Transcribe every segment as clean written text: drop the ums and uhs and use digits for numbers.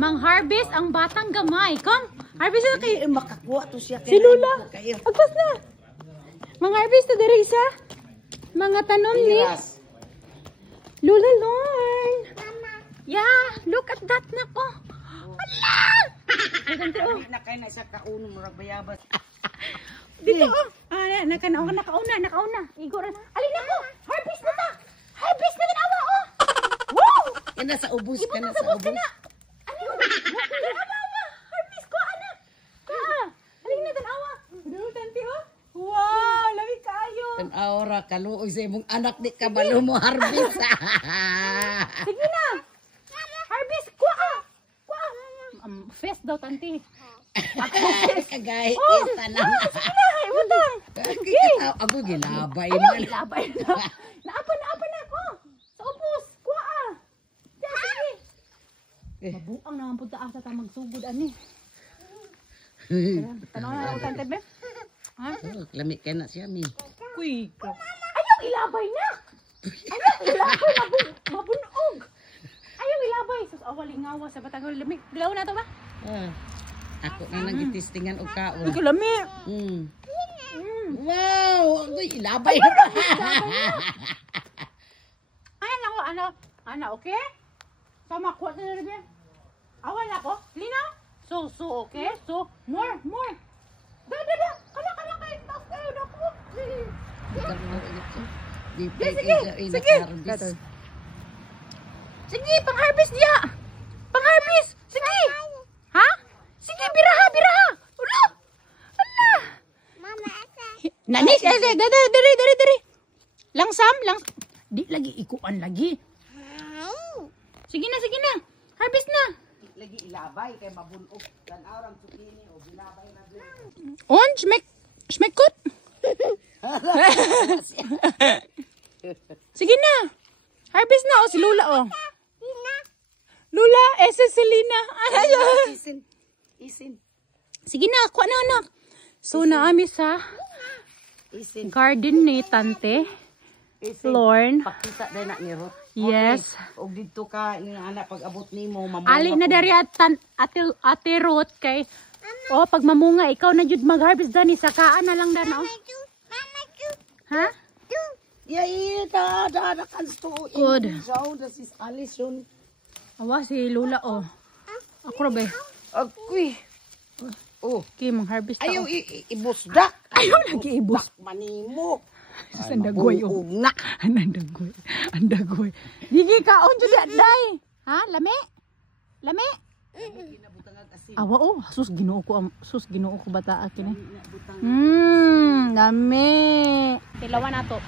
Mang-harvest ang batang gamay. Come, harvest na kayo. Makakuha to siya. Si Lula. Agpas na. Mang-harvest na diri siya. Mga tanom ni Lula Lorne. Yeah, look at that na ko. Ala! Kami na kayo na isa kauno murag bayabas. Dito oh. Nakauna. Igor. Alin na ko. Harvest na ta. Harvest na ginawa oh. Wow! Kana sa ubos, Kana sa ubos. Ano? Harvest ko anak. Alin na tanawa. Duh tanti oh. Wow, labi kayo. Tanawa kaluoy sa imong anak di ka balo mo harvest. Sige na. Harvest ko fest daw tanti. Kagay isa na. Ay, utang. Ako gilabay Ayaw, man. ilabay na. Naapa na ako. Sa ubos. Kuha. Sige. Mabuang naman punta asa ta magsugod ani. Tanaw na utang tebe. Ha? Lami ka na siya, mi. Kuy. Ayaw ilabay na. Mabunog. Ayaw ilabay. Sus awalingawa sa batang lamig. Dilaw na to ba? Ako na nag-testingan og kaon. Ikaw lami. Wow, ako ilabay. Ano, okay? Sama ko na rin. Awan ako. Linaw. So, okay? So, more. Da. Kana kayo. Taas kayo na ko. Sige. Sige, pang-harvest niya. Pang-harvest. Sige. Ha? Sige, biraha. Ulo. Ala. Mama, Nanik, dari. Langsam. Di lagi ikuan lagi. Sige na. Harvest na. Lagi ilabay kay mabunog. Tanaw rang zucchini o bilabay na din. On, schmeckut. Sige na. Harvest na si Lula oh. Lula, ese Selena. Isin. Sige na, kuha na anak. So naami sa garden ni Tante Lorne. Pakita din na ni Ruth. Yes. Og dito ka ni anak pag abot nimo mamunga. Ali na dari ate Ruth kay pag mamunga ikaw na jud mag-harvest dani sakaan na lang dan oh. Ha? Ja, da kannst du Good. schauen, das ist alles schon. Awa si Lula oh. Ako rabe. Akoy. Oh, Okay, mag-harvest ta. ayaw ibusdak. Ayaw lagi ibus. Manimo. Sandagoy oh. Andagoy. Digi kaon jud day. Ha, lami? Awa oh, sus Ginoo ko bata kini. Lami. Tilawan nato.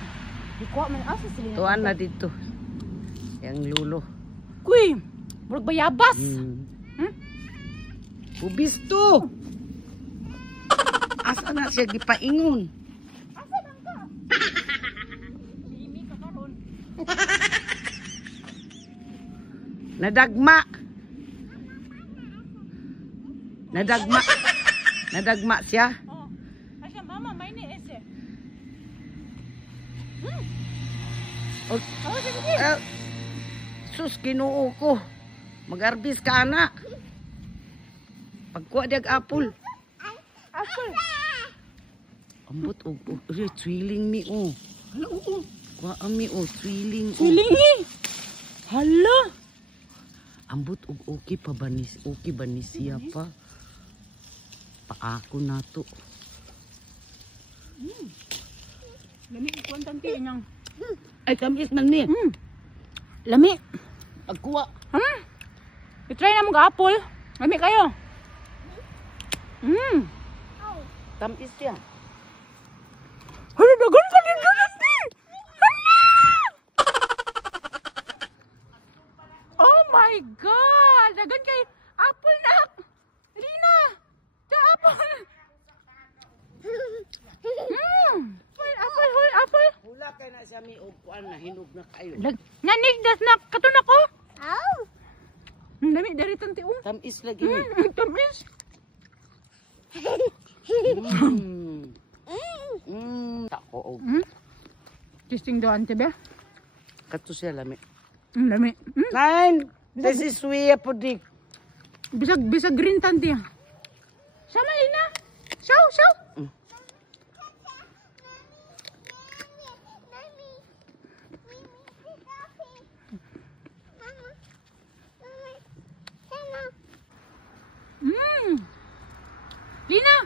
Di ko man asa sila. Tuan na dito. Yang lulo. Kuy, murag bayabas. Ubis to. Asa na siya gipaingon? Asa man ka? Limi ka karon. Nadagma siya. Oh. Asya mama, may ni ese. Sus, Ginoo ko. Mag-arbis ka, anak. Pagkuha diag apple. Apple. Ambot og twiling mi oh. Hala oo. Kuha mi oh, twiling. Silingi. Hala. Ambot og okay ba ni siya pa? Paako na to. Lami ko ang tanti niyang. Ay, tamis man ni. Lami. Pagkuha. I-try na mga apple. Lami kayo. Tamis siya. Hala, dagan ka din tanti. Hala! Oh my God! Dagan kay apple na. Lina! The apple! Apple! Wala kay na siya mi og kuan na hinog na kayo. Nanig das na katun ako. Dami dari tanti oh. Tamis lagi ni. Tamis. Tako og. Testing daw ante ba? Kato siya lami. Lami. Nein, das ist schwer für dich. Bisag green tanti. Sama Lina. Show. Lina,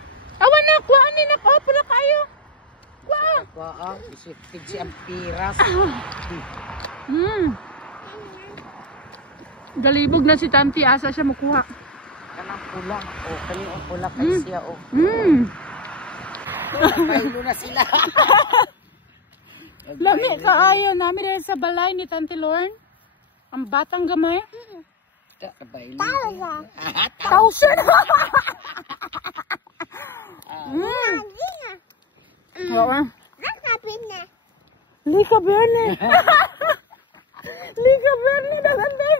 awan na, kuhaan ni nako, pula kayo. Kuha. Kuha, isipig si Ampiras. Galibog na si Tanti, asa siya makuha. Kanang pula. O, kanyung pula kay siya. O, kailo na sila. Lami kaayo namin dahil sa balay ni Tanti Lorne. Ang batang gamay. Thousand. Oo. Lika Berne. Lika Berne dagan be.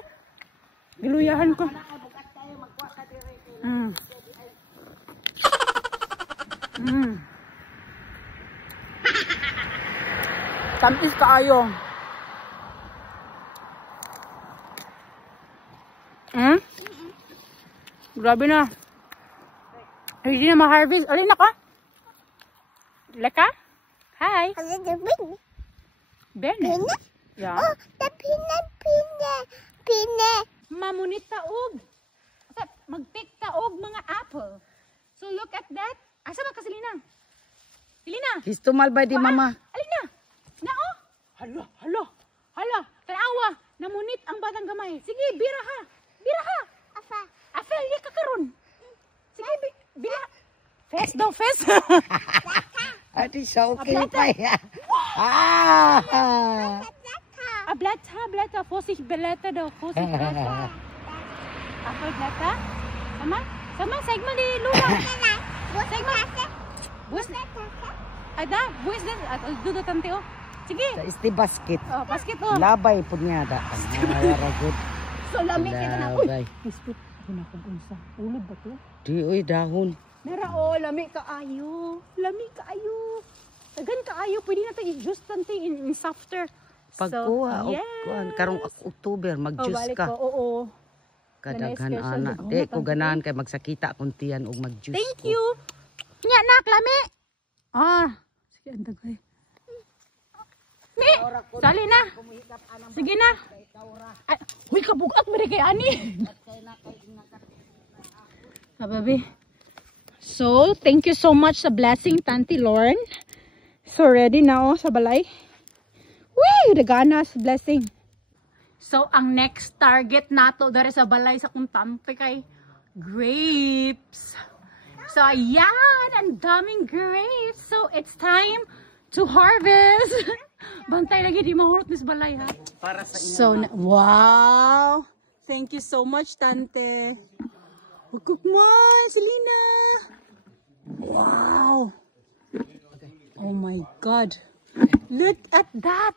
Giluyahan ko. Tamis kaayo. Grabe na. Hindi na ma-harvest. Alin na ka? Leka? Hi. Berne? Yeah. Oh, the pine. Mamunit taog. Mag-take taog mga apple. So look at that. Asa man ka si Lina? Lina? Histumal ba di mama? Alin na? Nao? Hala. Tanawa. Namunit ang batang gamay. Sige, bira ha. Afel, di ka karon. Sige, bira. Fes daw, fes. Ati siya okay Ablata. pa yan. Blata. Vorsicht, Blata daw. Vorsicht, Blata. Apel, Blata. Sama, zeig mal die Luna. Zeig mal. Wo ist da? Wo ist das? Dudo tante, oh. Sige. Sa isti basket. Oh, basket, oh. Labay po niya da. Good. So, lamig ito na. Uy, Labay. Spit. Ako na kung unsa. Ulog ba to? Di, uy, dahon. Nara, oh, lamig kaayo. Tagan kaayo. Pwede na ito i-juice tante in softer. Pagkuha, karong October, mag-juice balik ka. ko, oo. Kadaghan Ganay, ana. special. Di, ko ganahan kay magsakita kung tiyan o mag-juice. Thank you. Nya, nak, lami. Sige, ang dagay. Mi, dali na. Sige na. Ay, huy, kabugak mo rin kay Ani. Baby. So, thank you so much sa blessing, Tanti Lorne. So, ready na oh, sa balay. Woo! Daganas, blessing. So, ang next target nato dari sa balay sa kung tante kay grapes. So, ayan, ang daming grapes. So, it's time to harvest. Bantay lagi, di mahurot nis balay ha. Para sa inyo. So, wow! Thank you so much, Tante. Kukman, Selena! Wow! Oh my God! Look at that!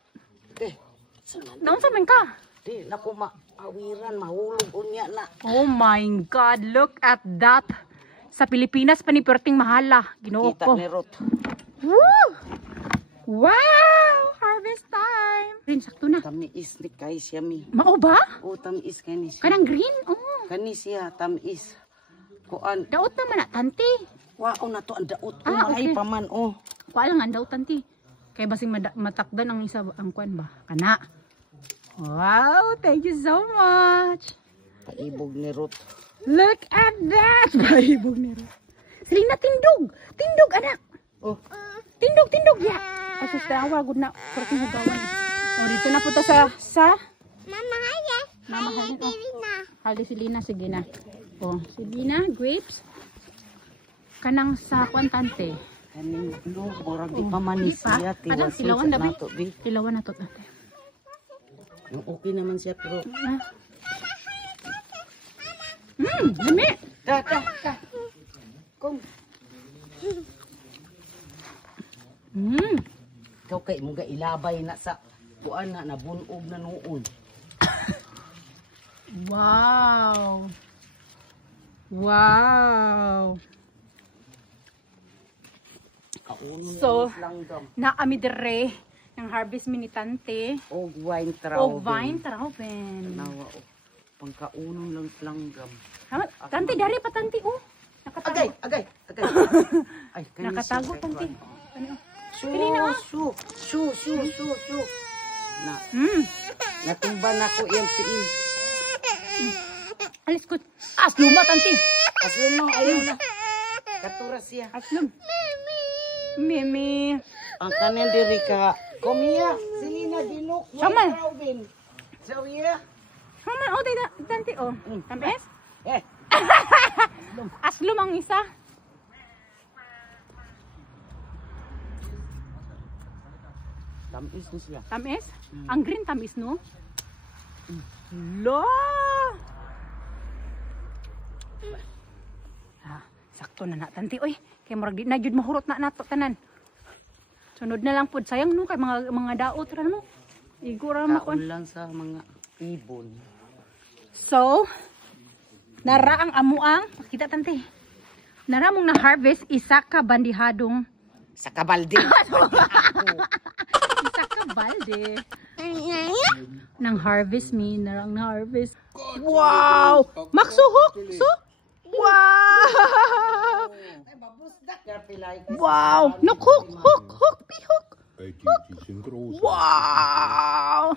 Naon sa man ka? Di, naku maawiran, mahulog unya na. Oh my God! Look at that! Sa Pilipinas, paniperting mahala. Ginoo Kita ko. ni Ruth. Woo! Wow! Harvest time! Green, sakto na. Tamis ni kay siya mi. Mao ba? O, tamis kani siya. Kanang green? Oh. Kani siya, tamis. Kuan, Daot naman na, Tante. wao na to ang daot ko. Okay. Maay pa man, oh. Kuha lang ang daw, Tanti. Kaya basing matakdan ang isa ang kwan ba? Kana. Wow, thank you so much. Paibog ni Ruth. Look at that. Baibog ni Ruth. Selena, tindog. Tindog, anak. Oh, Tindog, ya. Kasi sa awagod na. Parang nagawan. O, dito na po to sa Mama, haya. Mama, halin. Oh. Selena. Halin si Lina, sige na. O, si Lina, grapes. Kanang sa kwan, Tante. kaning blue, murag di pa man ni Di pa. siya. Kadang Tiwasin silawan sa dabi. nato, bi. Silawan na to, Tante. Yung okay naman siya, pero... Ah. Lami. Da. Kung, ikaw kay mo ga ilabay na sa kuan na nabunog na noon. Wow. Wow. Kauno So, lang dam. naami dire ng harvest mi ni Tante. Og wine O travel. vine trauben. Nawa, oh. Pangkaunong lang langgam. Tanti, dari pa tanti, oh. Nakatago. Agay. Ay, Nakatago, tanti. Pili na, Su. Na, natumba na ko yung tiil. Alis ko. Asluma, tanti. Aslum no, ayaw na. Katura siya. Aslum. Mimi. Ang kanin diri ka. Komiya, Selena Dinok. Sama. Sawiya. Mama, oh, tanti, oh. Tamis? Eh, Aslum ang isa. tamis na sila. Tamis? Ang green tamis, no? Lo! Sakto na tanti, oy. Kay murag di na jud mahurot na nato tanan. Sunod na lang pud, sayang no kay mga daot ra no. Igura mo kon. Kaon lang sa mga ibon. So, nara ang amuang, kita tanti. Nara mong na harvest isa ka bandihadong Sa kabalde. isa ka balde. Nang harvest me, narang na harvest. Wow! Maksuhok! So? Wow! Wow! Hook! Hook! Die sind groß. Wow!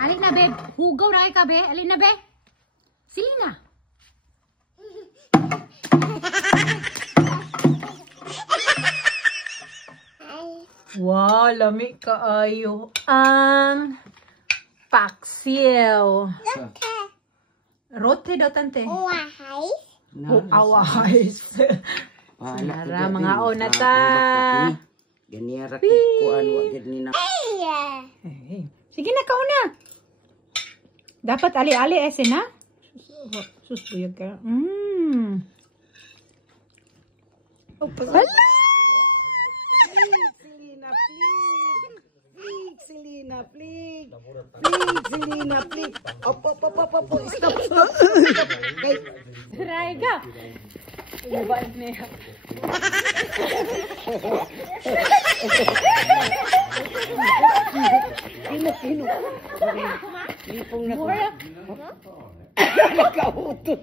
Alin na, babe. Hugaw na ka, be. Alin na, be. Selena. Wow, lami kaayo. Ang paksiw. Rote daw, tante. Awahais. Nara, mga onata. Ganira ko ano agad ni na. Sige na, kauna. Dapat ali-ali ese na. Susuyag ka. Hala! Selena, please. Selena, please. Op. Stop. Try ka. Iba niya. Sino? Lipong na ko. Nakautot.